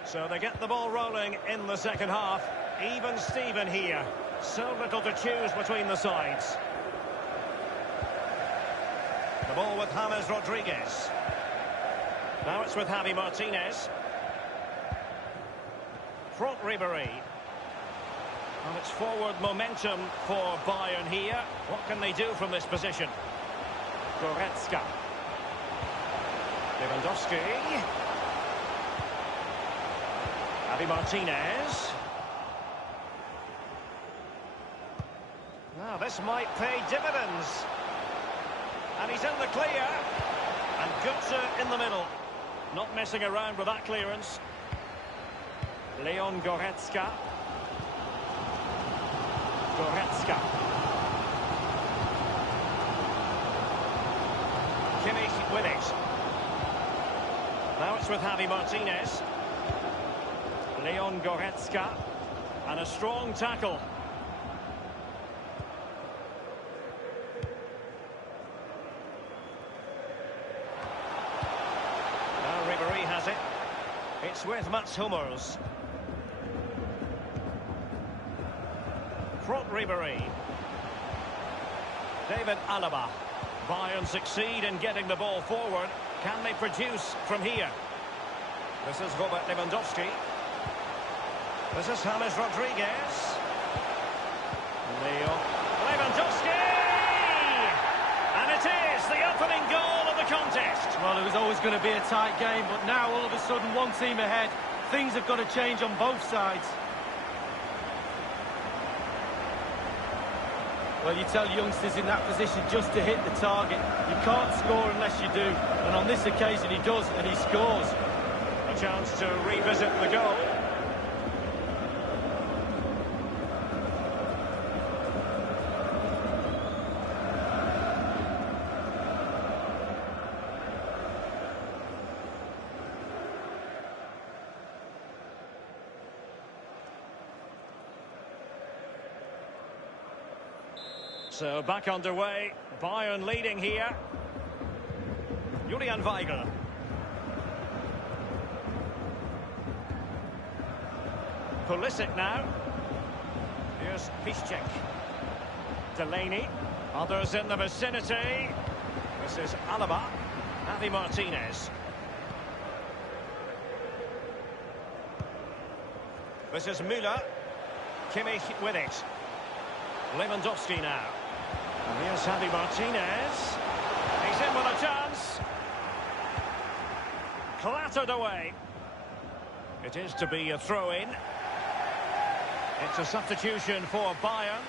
So they get the ball rolling in the second half. Even Steven here. So little to choose between the sides. The ball with James Rodriguez. Now it's with Javi Martinez. Front Ribéry. And it's forward momentum for Bayern here. What can they do from this position? Goretzka. Lewandowski. Javi Martinez. Now this might pay dividends. And he's in the clear. And Götze in the middle. Not messing around with that clearance. Leon Goretzka. Goretzka. Kimmich with it. Now it's with Javi Martinez. Leon Goretzka. And a strong tackle. Now Ribéry has it. It's with Mats Hummels. Front Ribéry. David Alaba. Bayern succeed in getting the ball forward. Can they produce from here? This is Robert Lewandowski. This is James Rodriguez. Leo Lewandowski! And it is the opening goal of the contest. Well, it was always going to be a tight game, but now all of a sudden one team ahead. Things have got to change on both sides. Well, you tell youngsters in that position just to hit the target. You can't score unless you do. And on this occasion he does, and he scores. A chance to revisit the goal. So back underway, Bayern leading here. Julian Weigl. Pulisic now. Here's Piszczek. Delaney. Others in the vicinity. This is Alaba. Javi Martinez. This is Müller. Kimmich with it. Lewandowski now. And here's Javi Martinez. He's in with a chance. Clattered away. It is to be a throw-in. It's a substitution for Bayern.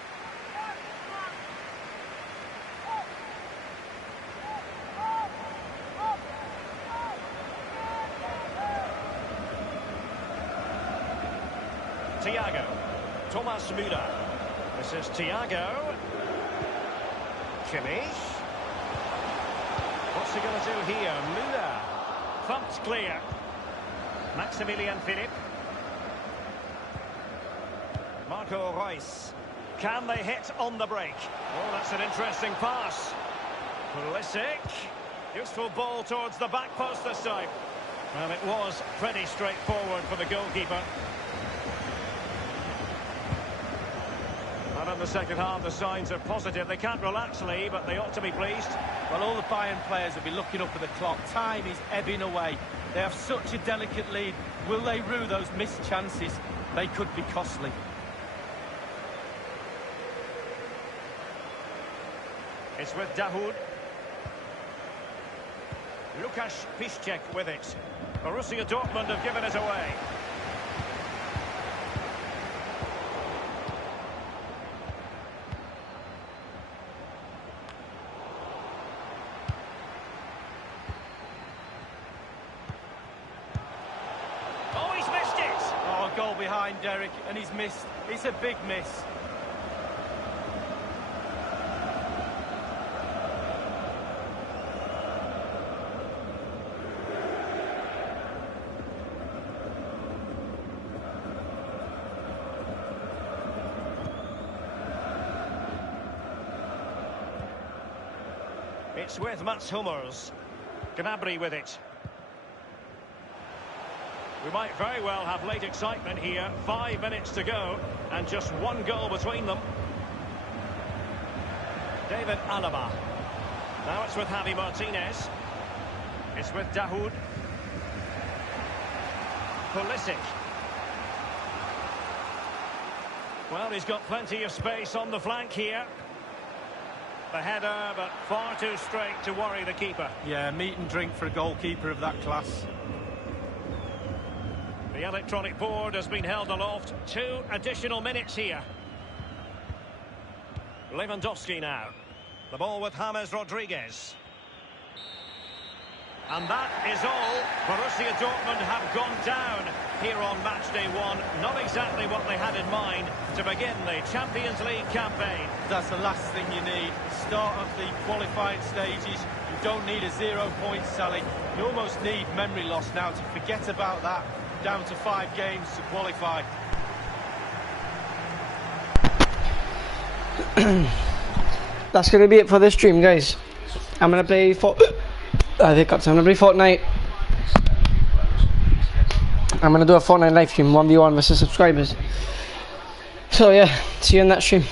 Thiago. Thomas Müller. This is Thiago. Kimmich. What's he going to do here? Müller. Thumped clear. Maximilian Philipp. Marco Reus. Can they hit on the break? Oh, that's an interesting pass. Pulisic. Useful ball towards the back post this time. Well, it was pretty straightforward for the goalkeeper. And in the second half, the signs are positive. They can't relax, Lee, but they ought to be pleased. Well, all the Bayern players will be looking up at the clock. Time is ebbing away. They have such a delicate lead. Will they rue those missed chances? They could be costly. It's with Dahoud. Łukasz Piszczek with it. Borussia Dortmund have given it away. Oh, he's missed it! Oh, goal behind Derek, and he's missed. It's a big miss. It's with Mats Hummels. Gnabry with it. We might very well have late excitement here. 5 minutes to go, and just one goal between them. David Alaba. Now it's with Javi Martinez. It's with Dahoud. Pulisic. Well, he's got plenty of space on the flank here. The header, but far too straight to worry the keeper. Yeah, meat and drink for a goalkeeper of that class. The electronic board has been held aloft. 2 additional minutes here. Lewandowski now. The ball with James Rodriguez. And that is all. Borussia Dortmund have gone down here on match day 1. Not exactly what they had in mind to begin the Champions League campaign. That's the last thing you need. Start of the qualifying stages. You don't need a 0 point tally. You almost need memory loss now to forget about that. Down to 5 games to qualify. That's going to be it for this stream, guys. I'm going to play I'm going to play Fortnite. I'm going to do a Fortnite live stream, 1v1 versus subscribers. So yeah, see you in that stream.